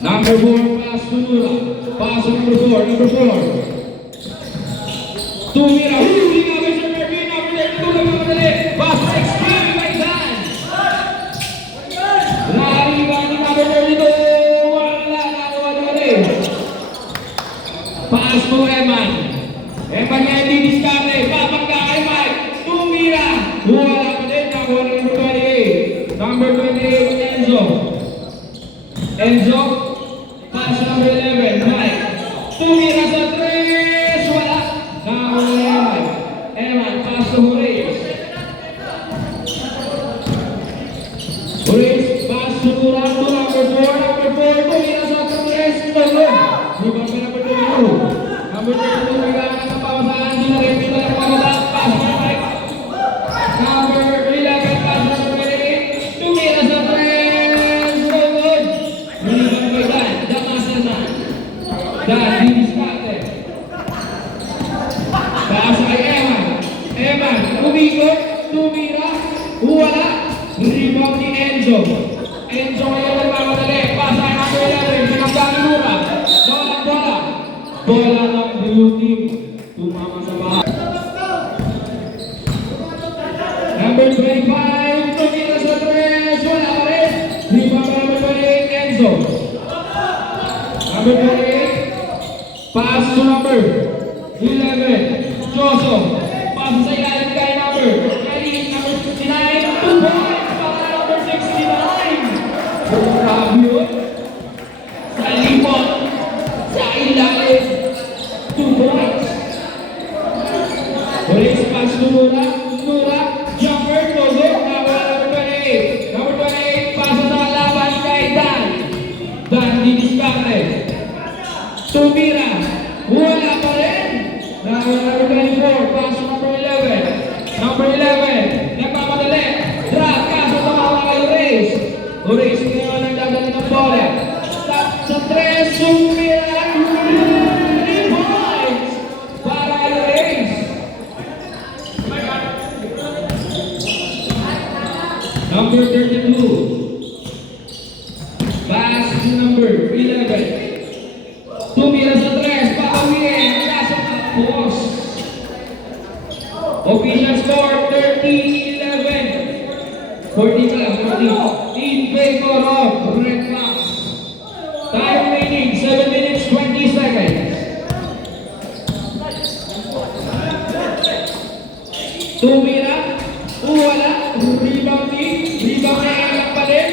Number 4, pass to Nura. Pass to number 4. Tumira. Huli nga ba sa Mervin? Number 32 na mga pass to Extreme by Dan. Lari ba ni number 32? Wala na rin. Pass to Eman. Eman nga hindi diskarte. Papagka kay Mike. Tumira. Wala pa din. Number 28. Number 28, Enzo. Pass number 11, Mike. Tumira sa 3. Wala. Number 11. Eman, pass to Horace. Horace, pass to Duran to number 4. Tumira sa 3. Number 32. Number 32, naglaman ng pamasaan. Sinarin nila ng pamasaan. Pass to Mike. Number 11, pass number 28. Tumira sa 3. So good. Maliban kay Dan. Damasan na. Dan, didiskarte. Pass kay Eman. Umikot. Tumira. Wala. Rebound ni Enzo. Enzo ngayon nagmamadali. Pass kay number 11. Sinagdang Nura. Bola ng blue team. Tumama sa bahay. Number 25. Tumira sa 3. Wala pa rin. Rebound pa number 28. Enzo. Number 28. Pass to number 11. Joso. Pass sa ilalim kay number 69. 2 points para number 69. Grabe yun. Sa limot. Sa ilalim. 2 points. Police pass to Nura. Jumper. Todo. Number 28. Number 28. Pass sa laban kay Dan. Dan didiskarte. Tumira. Wala pa rin. Number 24. Pass to number 11. Number 11. Nagmamadali. Drag. Kaso tamawa kay Horace. Horace ngayon ang dadali ng bola. Sa 3. Tumira. 3 points. Para kay Horace. Number 32. Pass to number 11. Tumira sa 3. Papawin. Kaso tapos. Official score 13-11. 40 in favor of Red Fox. Time remaining 7 minutes 20 seconds. Tumira. Wala. Rebound na ilang pa din.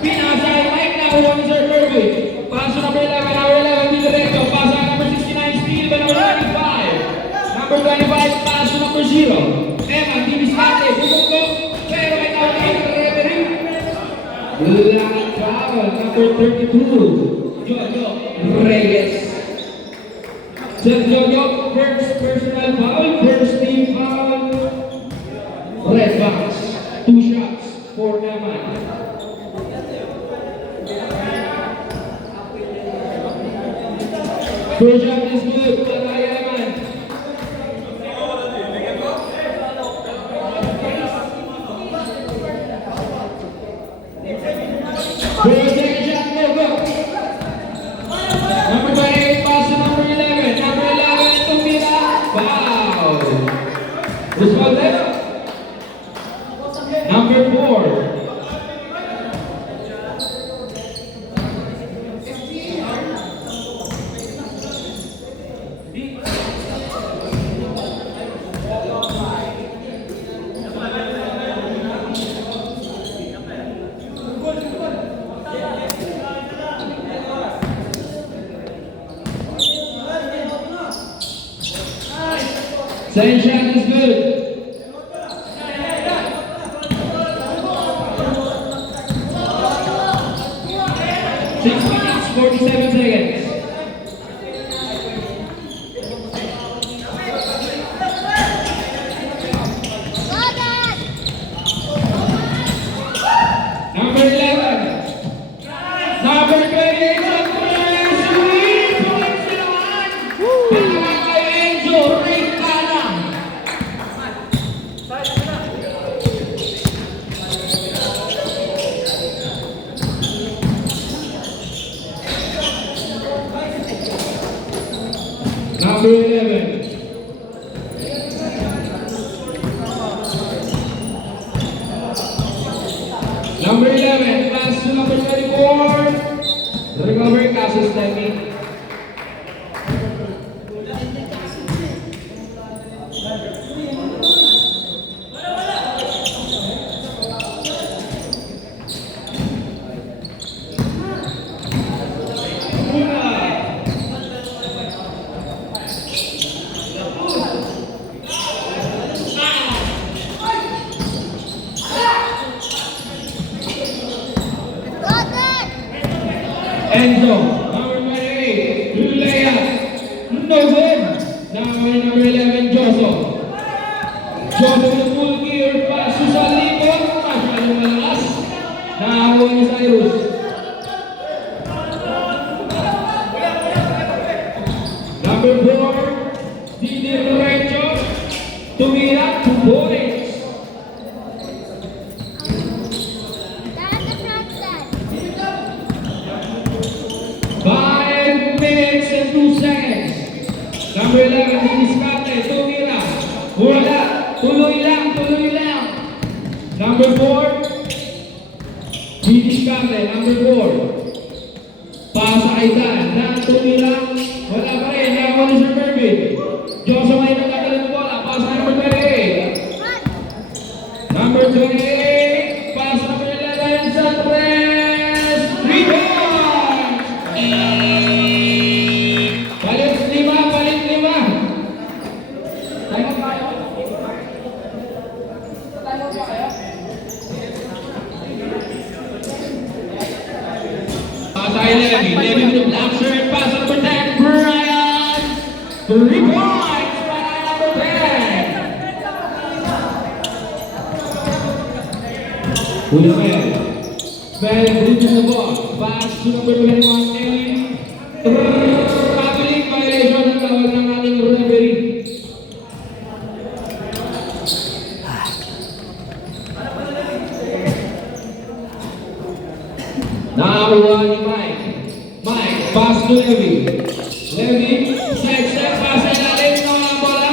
Pinasa ay Mike. Nakuha ni Sir Mervin. Paso number 11. Number 11 di diretso. Paso number 69. Steal by number 25. Number 25. Paso number 0. Eman. Dibiskate. Bumugko. Pero may tawag kayo ng referee. Lakad foul. Number 32. Jojo Reyes. Sir Jojo. First personal foul. First team foul. Red Fox. 2 shots for Eman. First shot is good para Eman. Second shot, go. Number 28, pass to number 11. Number 11, Tumira. Wow. Who's foul there? Number 4. Second shot is good. 6 minutes, 47 seconds. Number 11. Number 28. Sweet points naman. Para kay Enzo Reycana. Number 11. Number 11, pass to number 24. Recover, Cassius Lemmy. Enzo, number 28, Lulea, no good. Number 11, Joseph. Joseph with full gear, pass to Salito, masyadong malakas. Nakakuha ni Cyrus. Number 4, Didi Lorenzo, tumira, 2 points. Number 11, Discarte, tumira. Wala. Tuloy lang. Number 4, Discarte, number 4. Pasa kay Dan, tumira. Wala pa rin. Nakakuha ni Sir Mervin. Joseph ay nagkakalit ng bola. Pasa number 28. Number 28, pasa number 11, Santres. 3 points! Palit 5. Levy with the black shirt, pass number 10, Brian. 3 points by number 10. Kuya Mel. Mel, bridges the ball. Pass to number 21, Ellie. Traveling violation ang tawag ng ating referee. Nakakuha ni Mike. Pass to Levy. Side step, pass sa ilalim. Nakakuha bola.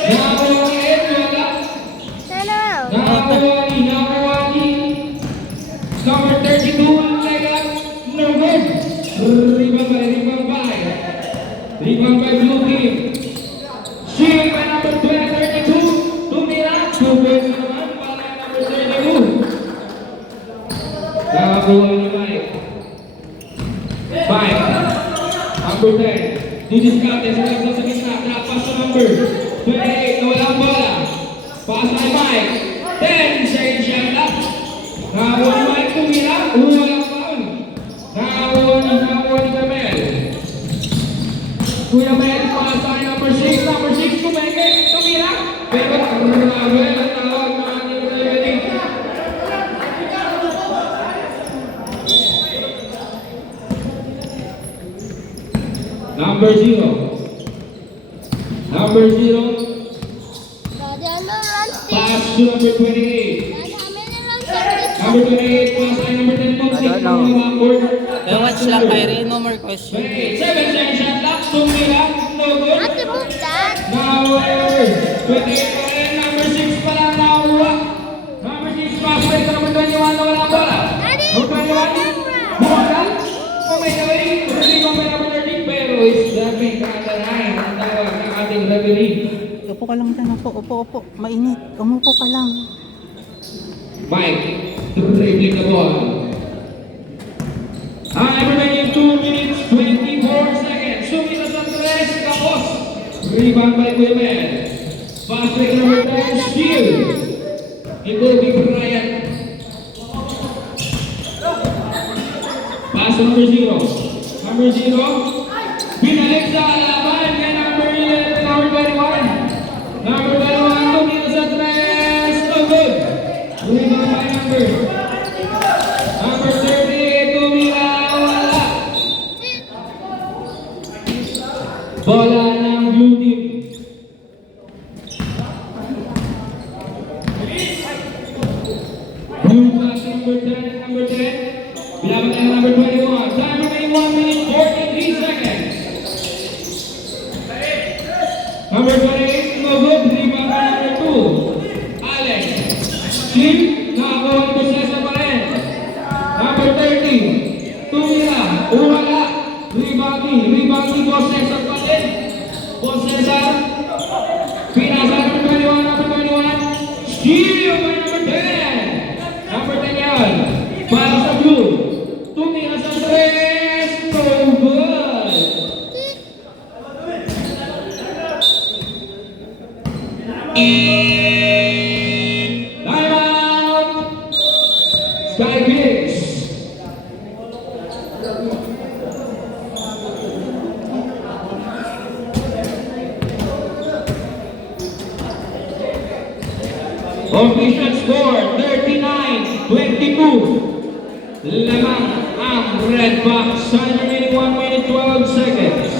Nakakuha ni Ed. Nakakuha ni number 32. No good. Rebound by blue team. Shield by number 32. Tumira. 2 points naman para number 32. Nakakuha ni Mike. Number 10, Discarte sa gitna, pass to number 28, nawala ang bola. Pass kay Mike, 10 seconds shot left. Nakakuha ni Mike, tumira, walang foul. Nakakuha ni Camel. Kuya Mel, pass kay number 6, tumira. Pero Ravel ang tawag ng ating referee. Number 0. Pass to number 28. Number 28, pass by number 10. Watch lang kayo rin, no more question. 7 seconds shot clock, tumira, no good. Number 28 pa rin, number 6 pa lang nakakuha. Number 6, pass by number 21 na walang bola. Number 21, bumagal. May gawin, ready ko by number 13, pero is David Katanay, ang tawag ng ating referee. Upo ka lang dyan, upo. Mainit, umupo ka lang. Mike, dribbling the ball. Time remaining 2 minutes, 24 seconds. Sumita sa 3, kapos. Rebound by Wilmer. Pass break number 10, steal. Nicole Bryant. Pass number 0. Binalik sa laban kay number 11, number 21. Number 21, tumira sa 3, no good. Rebound by number 38, tumira, wala. Bola ng blue team. Blue pass number 10. Bilang number 21. Time remaining 1 minute 43 seconds. Wala. Rebounding Boss Cesar pa din. Boss Cesar. Pinasa number 21. Steal by number 10. Number 10 yan. Para sa blue. Tumira sa 3. So good. Timeout. Sky Kicks. Official score 39-22. Lamang ang Red Box. Time remaining 1 minute 12 seconds.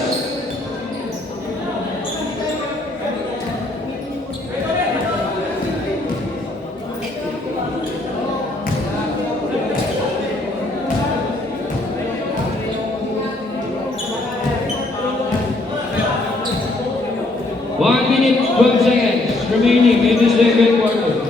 One minute 12 seconds remaining in the second quarter.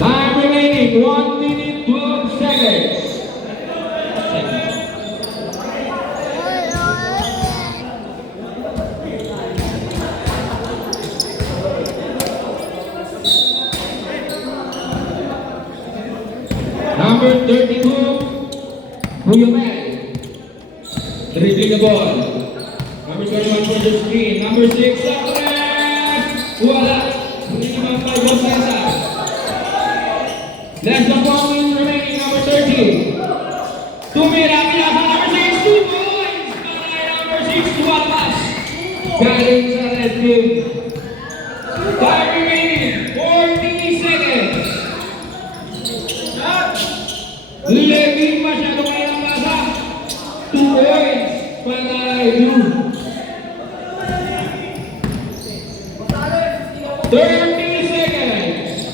Time remaining 1 minute 12 seconds. Number 32, Huyomel. Dribbling the ball. Number 21 for the screen. Number 6, Sakret. Wala. Rebound by Boss Cesar. Less than 1 minute remaining. Number 30. Tumira, pinasa number 6, 2 points. Para number 6, tumapas. Galing sa red team. Time remaining 40 seconds. Levin masyado kaya ang basa. 2 points para blue. 30 seconds.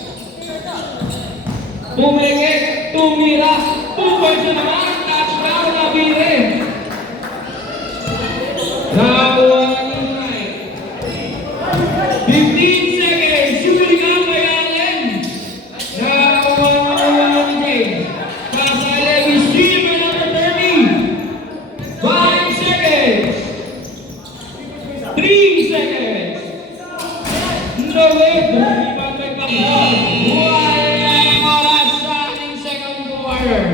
Pumikit, tumira, 2 points na naman. Touchdown na bire. Nawalan yung right. 15 seconds. Shooting up by Allen. Nawalan yung James. Pasa Levi, steal by number 30. 5 seconds. 3 seconds. No way. Rebound by Kapon. Walang oras sa ating second quarter.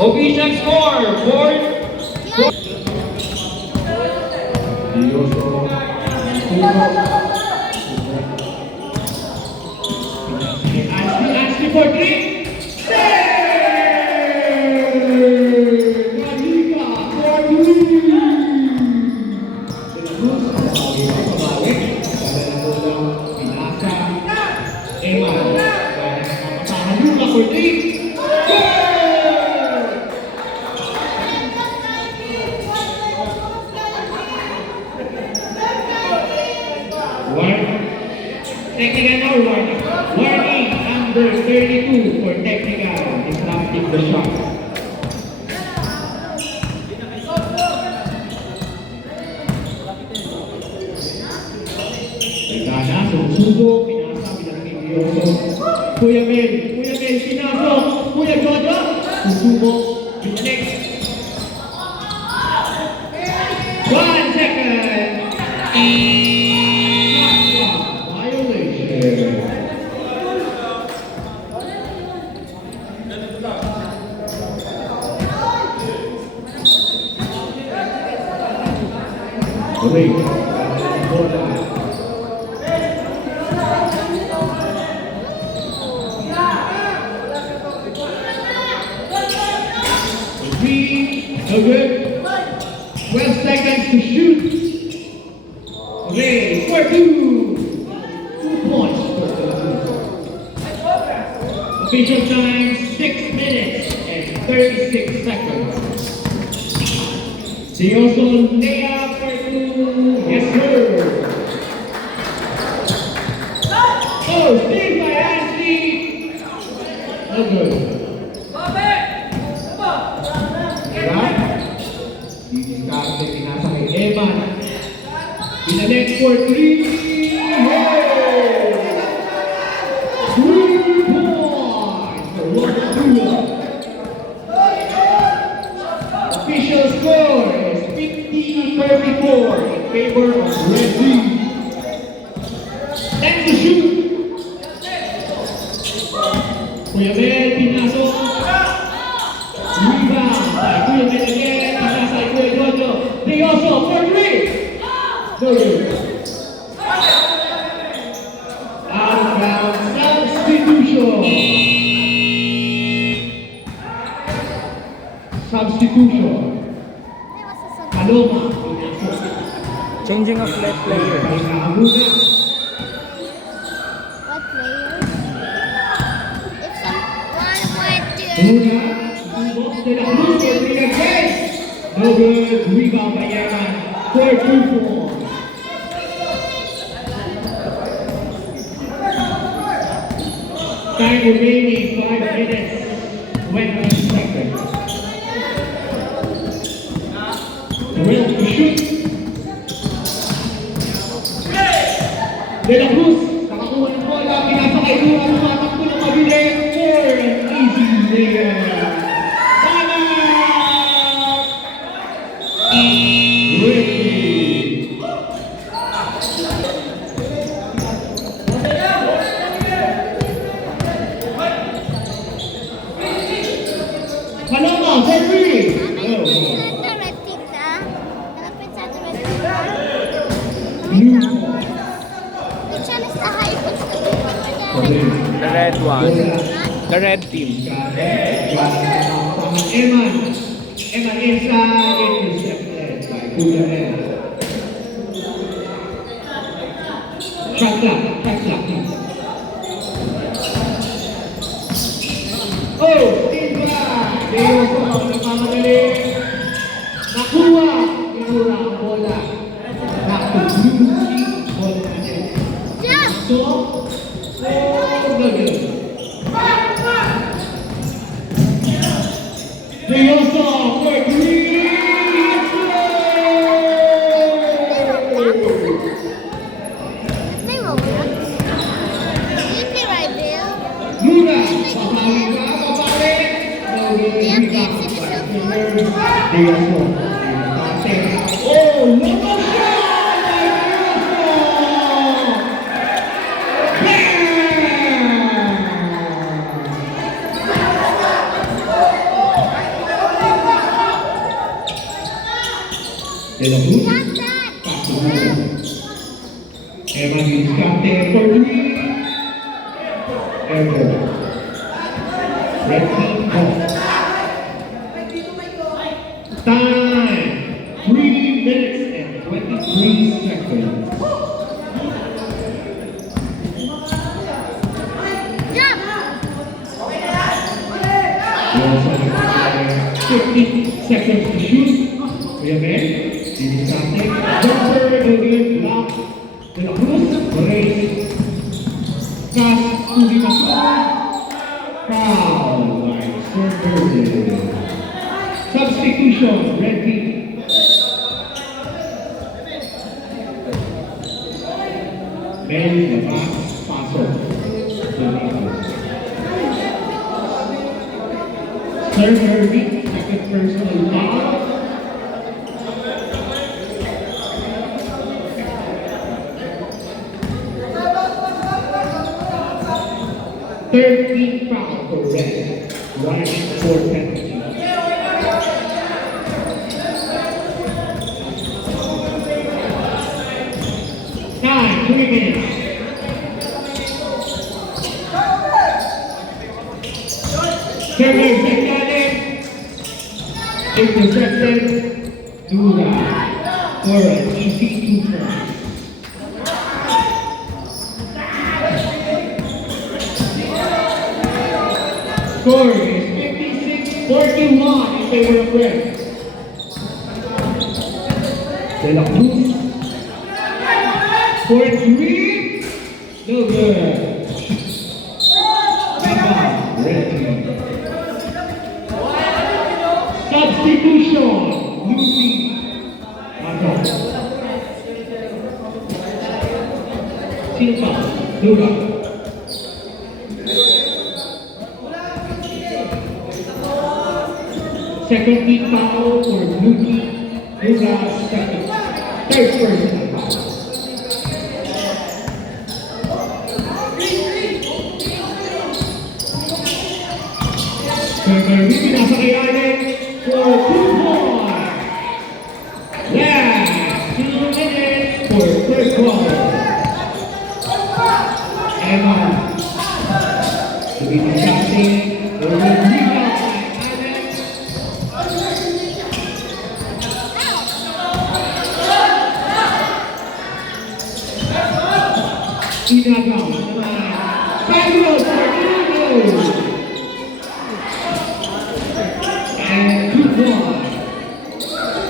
Official score, 4. Ashley for 3. Technical or warning? Warning number 32 for technical. Disrupting the shot. Nagkana, sumsubo, pinasa, pinagpipiyoko. Kuya Mel, pinasok. Kuya Jojo, susubo, pinalik. 1 second. Wait. Good. 12 seconds to shoot. Okay, for 2. 2 points. Official time 6 minutes and 36 seconds. She also lay out for 2. Yes, sir. Oh, steal by Ashley. No good. Diniscarte, pinasa kay Eman. Pinalik for 3. Hey! 3 points for Wapapula. Official score is 50-34 in favor of Red Team. Next to shoot. Kuya Mel, pinasok. Rebound by Kuya Mel again. Pinasa kay Kuya Jojo. They also for 3. No good. Out of bounds, substitution. Substitution. Paloma, pinasok. Changing of left player. Ay naamuna. What player? If someone went to Una, Box de la Cruz for 3 again. No good. Rebound by Eman for 2 points. Time remaining 5 minutes. 20 seconds. Terrell to shoot. De la Cruz, nakakuha ng bola, pinasa kay Dura, tumatakbo ng mabilis for an easy layup. Tama! Ricky. Paloma, for 3. Oh. the red team na? Malapit sa red team na? Blue. Which one is the high pitch na team over there? The red one. Bola. The red team. Eman. Eman inside, intercepted by Kuya Mel. Shot clock. Oh, Indra! Deo ko ang nagmamadali. Nakuha! Indra ang bola. Back to blue team. Bola natin. Yeah! So, good. Deoso for 3. May wala. Hindi right there. Luna, papawi ka, papawi. No good. Yan, Rebound yan, by sila Deoso. Oh, no shot by Deoso. De la Cruz. Shot that! Pass to Luna. Evan Diniscarte for 3. Ever. Red team ball. Time. 3 minutes and 23 seconds. Jump! 50 seconds to shoot. Kuya Mel, Diniscarte. Jumper, no good. Block. De la Cruz, race. Pass to Dimasol. Foul by Sir. Substitution, red team. Mel, labas, pasok. Sir Herbie, second personal foul. Third foul for red. 1-4 penalty. Time, 3 minutes. Server Zekanin. Intercepted. Dura for an easy 2 points. Score is 56-41 in favor of red. De la Cruz. For 3. No good. Red team. Substitution. Lucy. Luka. Second team foul for Luki. Luka, second. Third personal foul. Second, Ricky nasa kay Allen for 2 points. Last 2 minutes for third quarter. Emma. To be discussing the rebound by Allen. Inagaw naman. Fabulous for Inagaw. And 2 points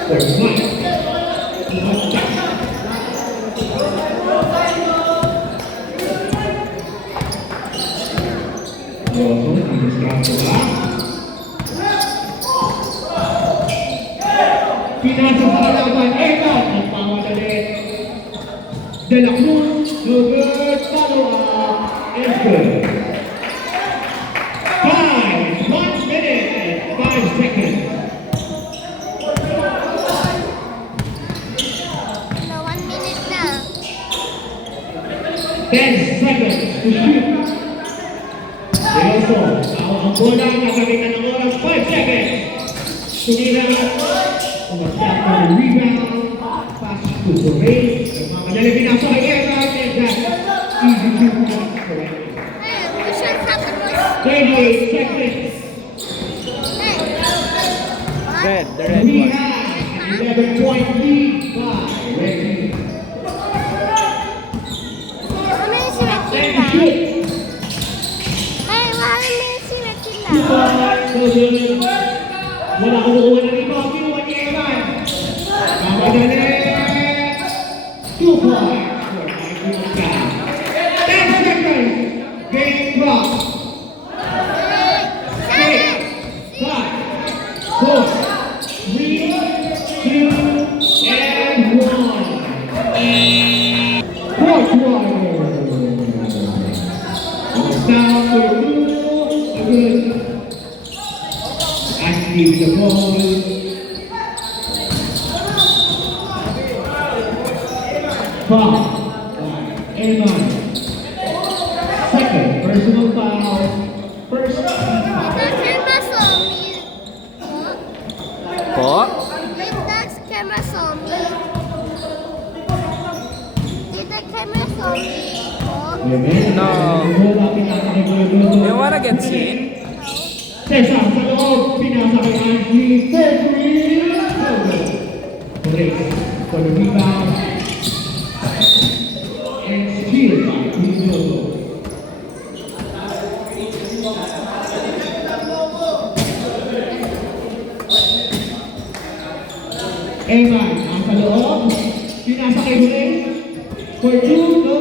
for Mike. Pinasa sa kalaban, Egan, nagpamadali. De La Cruz, no good, follow-up, is good. 1 minute and 5 seconds. No, 1 minute na. 10 seconds to shoot. Deloso, ang bola, nagamitan ng oras, 5 seconds. Tumira, umasya for the rebound, pass to Torres. Nagmamadali pinasa kay Egan, and that's easy 2 points for Egan. Hey, we should have the most. 38 seconds. Hey. What? Red, the red We one. have an 11-point lead by Red Team. How many si And Rakila? shoot. Hey, how many si Rakila? Wala kumukuha na rito. Kinuha ni Eman. Mamadali. 2 points for Mike. 10 seconds. Game clock. 6, 5, 4, 3, 2, and 1. Fourth quarter. It's down for 2. Good. Ashley with the ball. Foul by Eman. Second personal foul. First team foul. The camera saw me. Po? Wait, that's camera saw me. Did the camera saw me? No. You wanna get seen? Cesar sa loob, pinasa kay Ashley. Third free. Correct. For the rebound. And steal by Julio. Eman, nasa loob. Pinasa kay Julio. For Julio.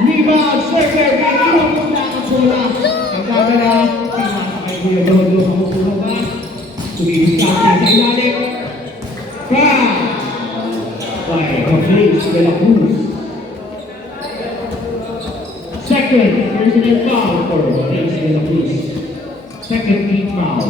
Rebound, circle, may iwan po na ang bola. Nagkagala, pinasa kay Julio Dodo. Makukuha ba? Tumibig ka sa ilalim. Foul by Jorge De La Cruz. Second personal foul for Jorge De La Cruz. Second team foul.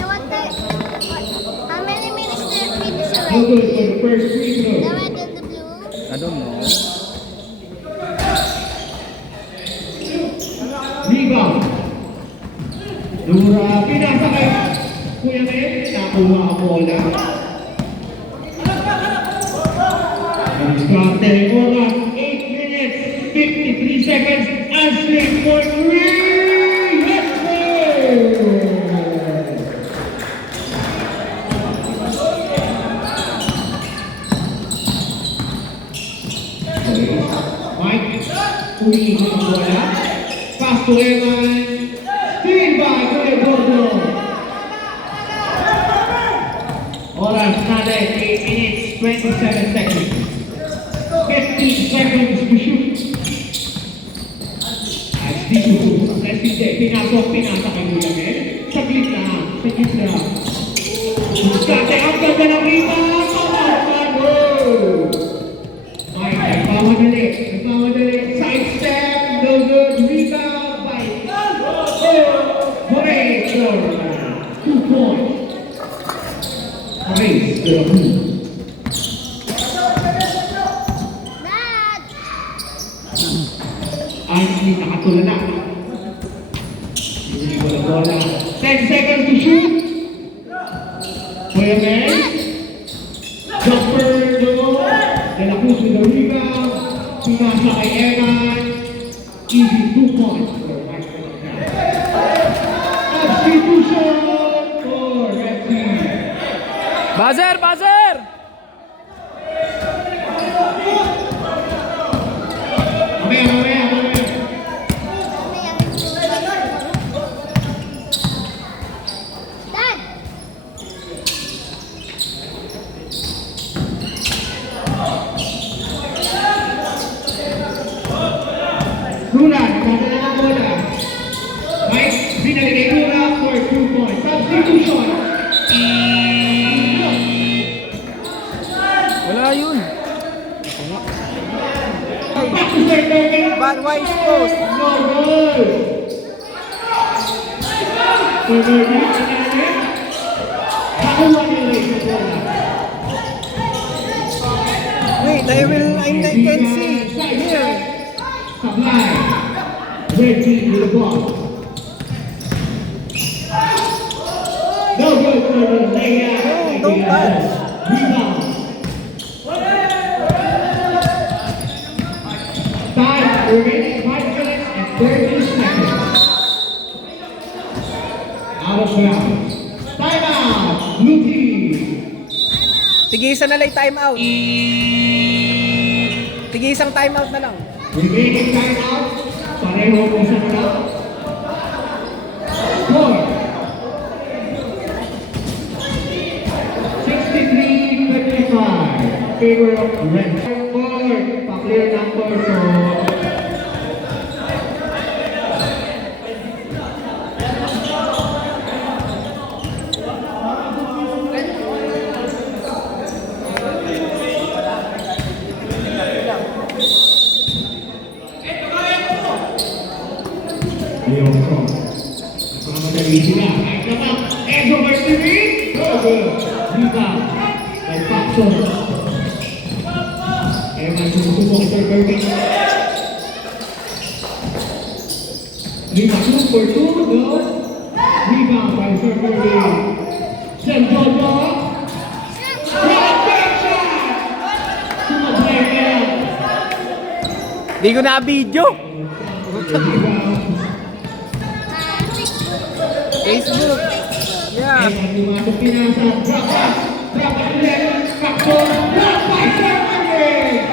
Hey, how many minutes did it finish No already? good for the first free The throw. red and the blue? I don't know. Rebound. Dura, pinasa kay Kuya Mel. Nakuha ang bola. Instructor oras, 8 minutes, 53 seconds. Ashley for 3. Yes, sir! Mike, umiikot ang bola. Pass to Eman. Steal by Kuya Gordo. Oras natin, 8 minutes, 27 seconds. 15 seconds to shoot. As dito, pinasok, pinasa kay Kuya Mel. Saglit lang. Isla. Diskarte ang ganda ng rebound. Pamalo. Ay, nagpamadali. Side step. No good. Rebound by Moreto. 2 points. Race to the moon. Dad! Ay, hindi nakatulala. Hindi ko na bola. 10 seconds to shoot. Kuya Mel. Jumper, no. De La Cruz with the rebound. Pinasa kay Eman. Easy 2 points for Michael Alcantara. Substitution for Red Team. Buzzer! Buzzer! Mamaya. Dad! Luna, nagdadala ng bola. Mike, binalik kay Luna for 2 points. Substitution. Wala yun. Back to center. Bad wise post. No goal. Pwede natin. Nakuha nila yung bola. Wait, I can see. Here. Supply. Red team with the ball. No good for the layup. No, don't touch. Rebound. Time remaining 5 minutes and 30 seconds. Out of bounds. Time out. Blue team. Tigisa na lang time out. Tigisang time out na lang. Remaining time out. Pareho po sa mga. Score. 63-55. Favor of Red. Forward. Pa-clear number so. Leon Kong. Nagmamadali sila. Kahit naman, Enzo Martinez. Rebound. By Paxson. Eman sumusubok kay Sir Kirby. 2 for 2, no? Rebound by Sir Kirby. Sir Jojo. Sumablay nila. Di ko na video. Rebound. Facebook. Yeah. Eman lumasok pinasa. Drop pass. Drop pass ulit. Paxson. Drop pass. Sir Kirby.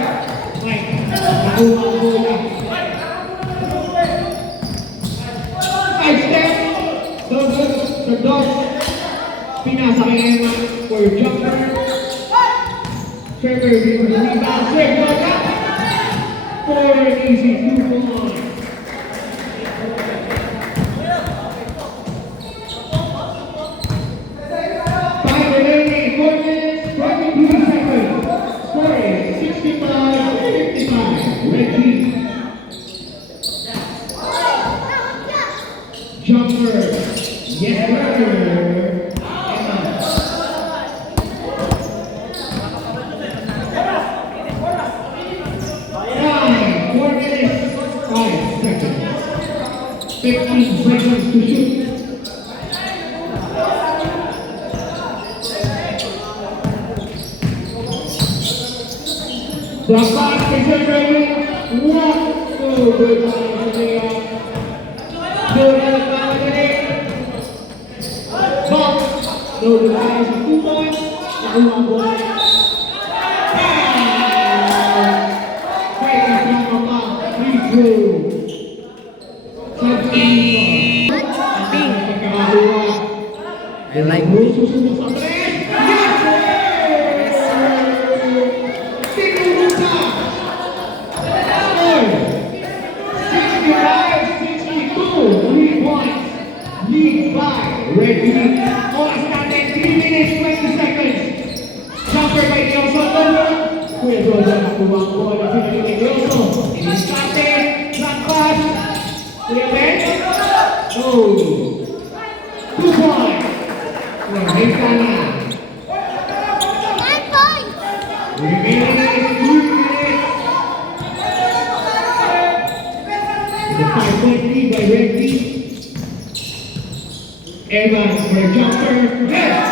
Mike. Nakuha ang bola. Side step. Douglas. Sir Doug. Pinasa kay Eman for jumper. Sir Kirby for the rebound. Sir Doug. For an easy 2 points. Time remaining 4 minutes, 22 seconds. Score is 65-55. Red team. Jumper. Yes, sir. Emma. Time 4 minutes, 5 seconds. 15 seconds to shoot. The pass is ready. One. No good pass. No good pass. Box. No good pass. 2 points. And 1 point. Fighting from above. Free throw. Substitution. Pagkakaluwa. I like Susunod sa tres. Yes, sir. Tinurusa. Score. 65-62. 3 points. Lead by Red Team. The 5-point lead by Red Team. Evans for a jumper. Yes!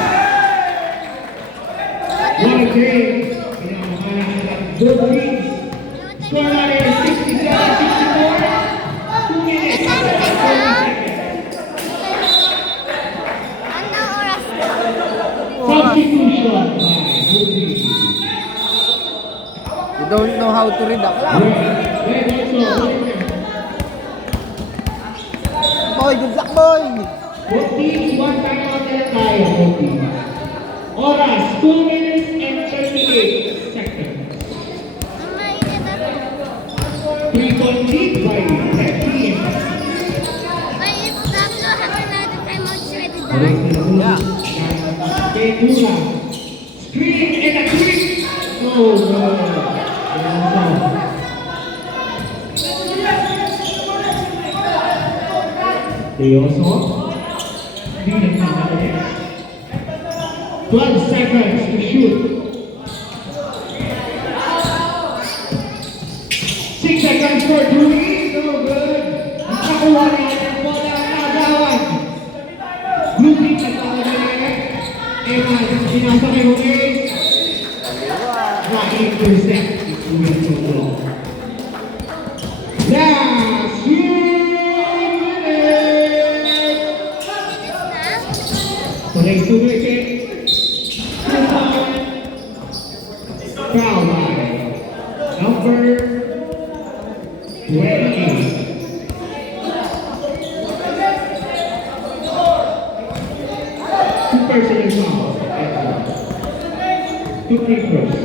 What a game! Pinakamalaki both teams. Score line is 67-64. 2 minutes and 40 seconds. Ano oras na? Substitution by both teams. You don't know how to read ako. Red also. Boy, good luck, boy! Both teams, one timeout at a time. Both teams. Oras, 2 minutes and 38 seconds. Ang mainit ako. 3-point lead by Red Team. Ay, it's time to have another time out ready Yeah. Ventura. Screen and a trick. Oh, no. They also didn't have it. 12 seconds to shoot. 6 seconds for three. No good. Nakakuha na yung bola ang nagawan. Blue team nagkakagaling. Evans, pinasa kay Jorge. Na-intercept. It's moving so low. Last 2 minutes. Tuloy-tuloy kay foul by number 28. Two personal fouls. Two free throws.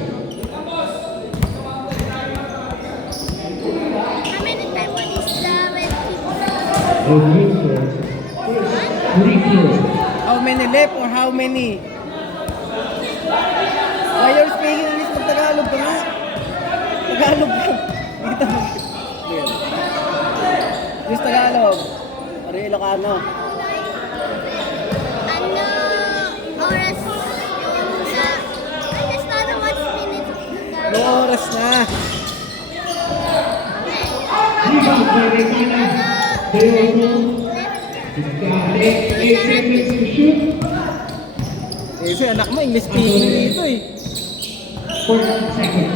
How many time out is the red team? The free throws. Free throws. How many left or how many? Why you're speaking English ng Tagalog ka nga? Tagalog ka. Dito mo. English Tagalog. Ari Ilocano. Ano oras sa... I just thought of what's minutes of the No oras na. Rebound by Recana. They also got 8 seconds to shoot. Eh, si anak mo English speaking dito eh. 14 seconds.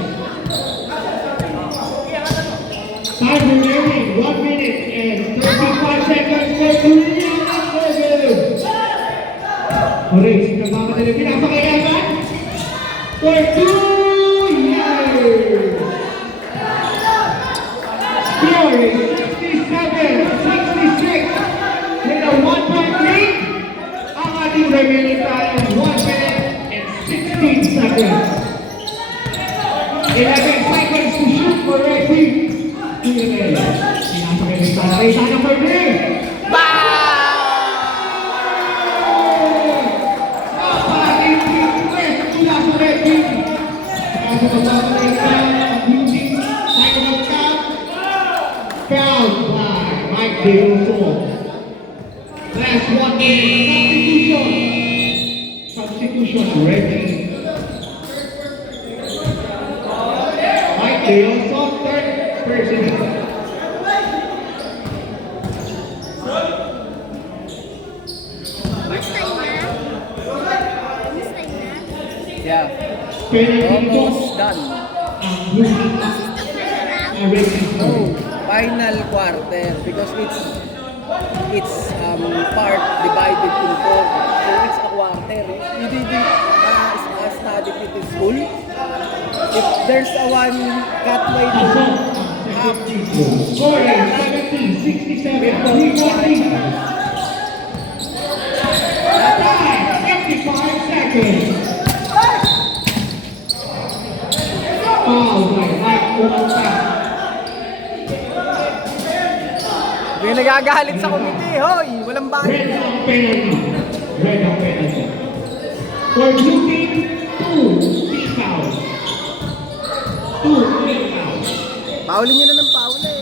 Time remaining 1 minute and 35 seconds for Korea. Orange, nagmamadali. Pinapakayaman for 2 years. Score is 67-66 with a 1-point lead. Ang ating remaining time 1 minute and 16 seconds. 11 seconds to shoot for Red Team. Pinapakayaman para kay Sana for three. Fouled by Mike Deoso. Last 1 minute. Substitution. Ready. Mike Deoso, third person. First time na? First time na? Yeah. Penalty Almost to done. ang Blue Team. This is the final round? Ang Red Team. Oh, final quarter because it's part divided in four. So it's a quarter. You didn't study it in school. If there's a one cut way to half, Score is 70-67. 3-1 55 seconds. Foul by Mike Deoso. may nagagalit sa committee, hoy! Walang Red bayad. ang penalty. Red ang penalty. For Blue Team, 2 team fouls. 2 team fouls. Paulin nyo na ng paulin.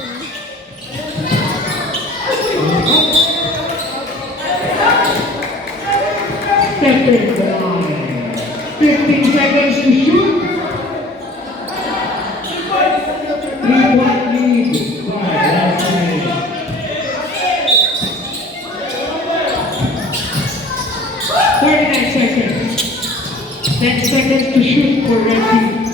Stepping the line. 15 seconds to shoot. 3-1 lead. By last minute. seconds to shoot for red team.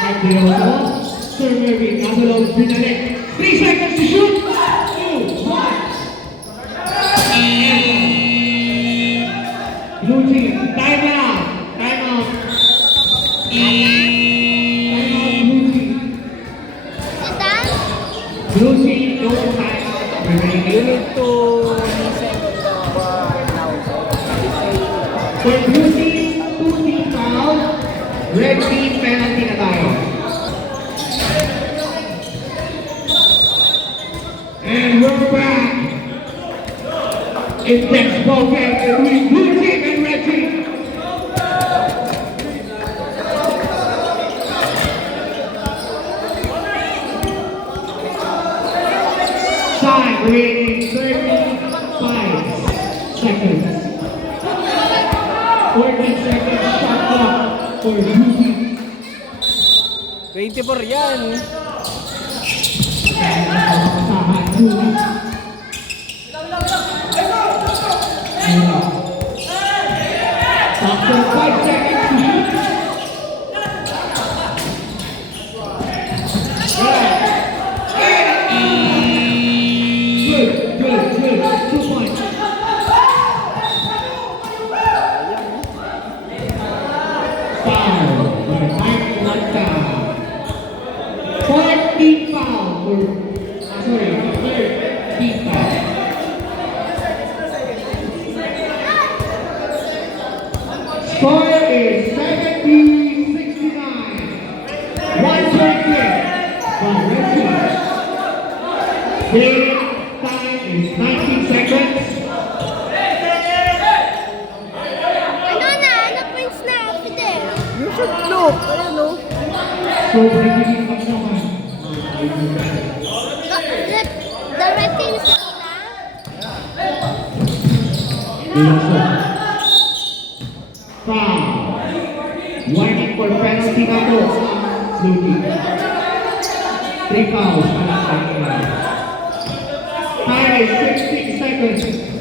At the ball, Sir Mervin, nasa loob, binalik. 3 seconds to shoot. 2, 1. Blue team, time out. Time out. Time out, blue team. Is that? Blue team, no time remaining. You need to listen to the announcer. For blue team, 2 team foul. Red team, penalty na tayo. And we're back. Intense ball game between blue team and red team. Time remaining 35 seconds. 40 seconds shot clock for blue team. 24 yan. Pasahan muna. After 5 seconds to shoot. Good. 2 points. Foul by Mike Lanta. 14 foul for, sorry, 13 foul. Score is 70-69. 1 point kick from red team. Game time is 19 seconds. Ano points na ako there? You should look. Ayan o. So, beginning pa naman. The red team is na? Foul. Warning for penalty na to sa blue team. 3 fouls pa lang sa kanila. Time is 16 seconds.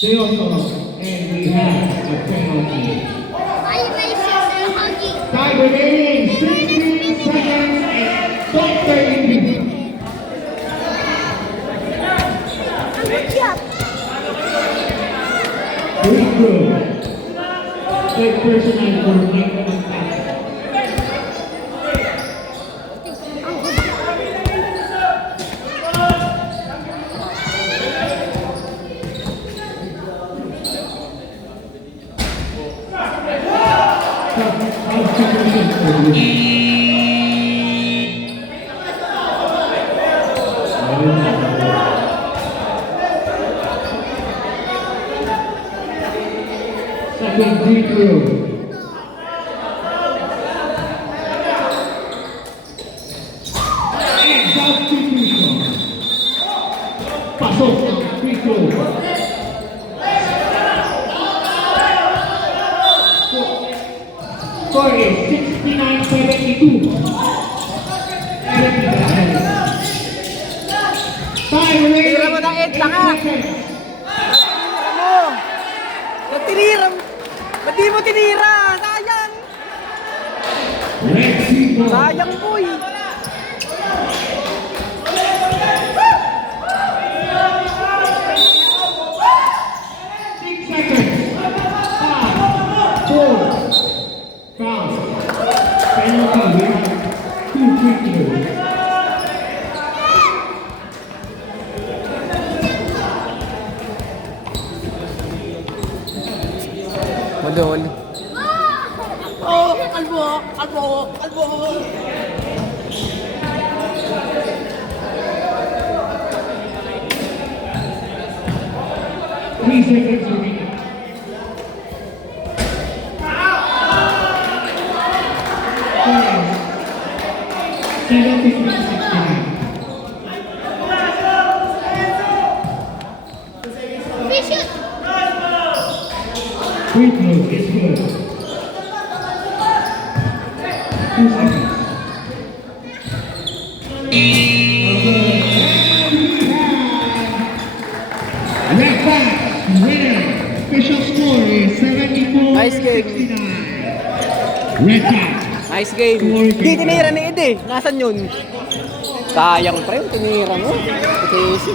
They also, and we have a penalty. Violation and hugging. Time remaining 16 seconds and 30. Good job. Very good. Third personal for Mike Lanta. Substitution for blue team. Second free throw. And substitution. Pasok ng free throw. Score is 69-72. Time remaining. Tira mo ng 8 na nga. 8 seconds. Tinira mo. Tinira mo. Ba't di mo tinira? Sayang. Red team ball. Sayang boy. Madol. Oh, kalbo. 3 seconds remaining. good. 2 seconds. Red flag, winner. Official score is 74-69. Nice game. Red flag. Nice game. Hindi, tinira ni Ed eh. Nasaan yun? Sayang pre, tinira mo. Kasi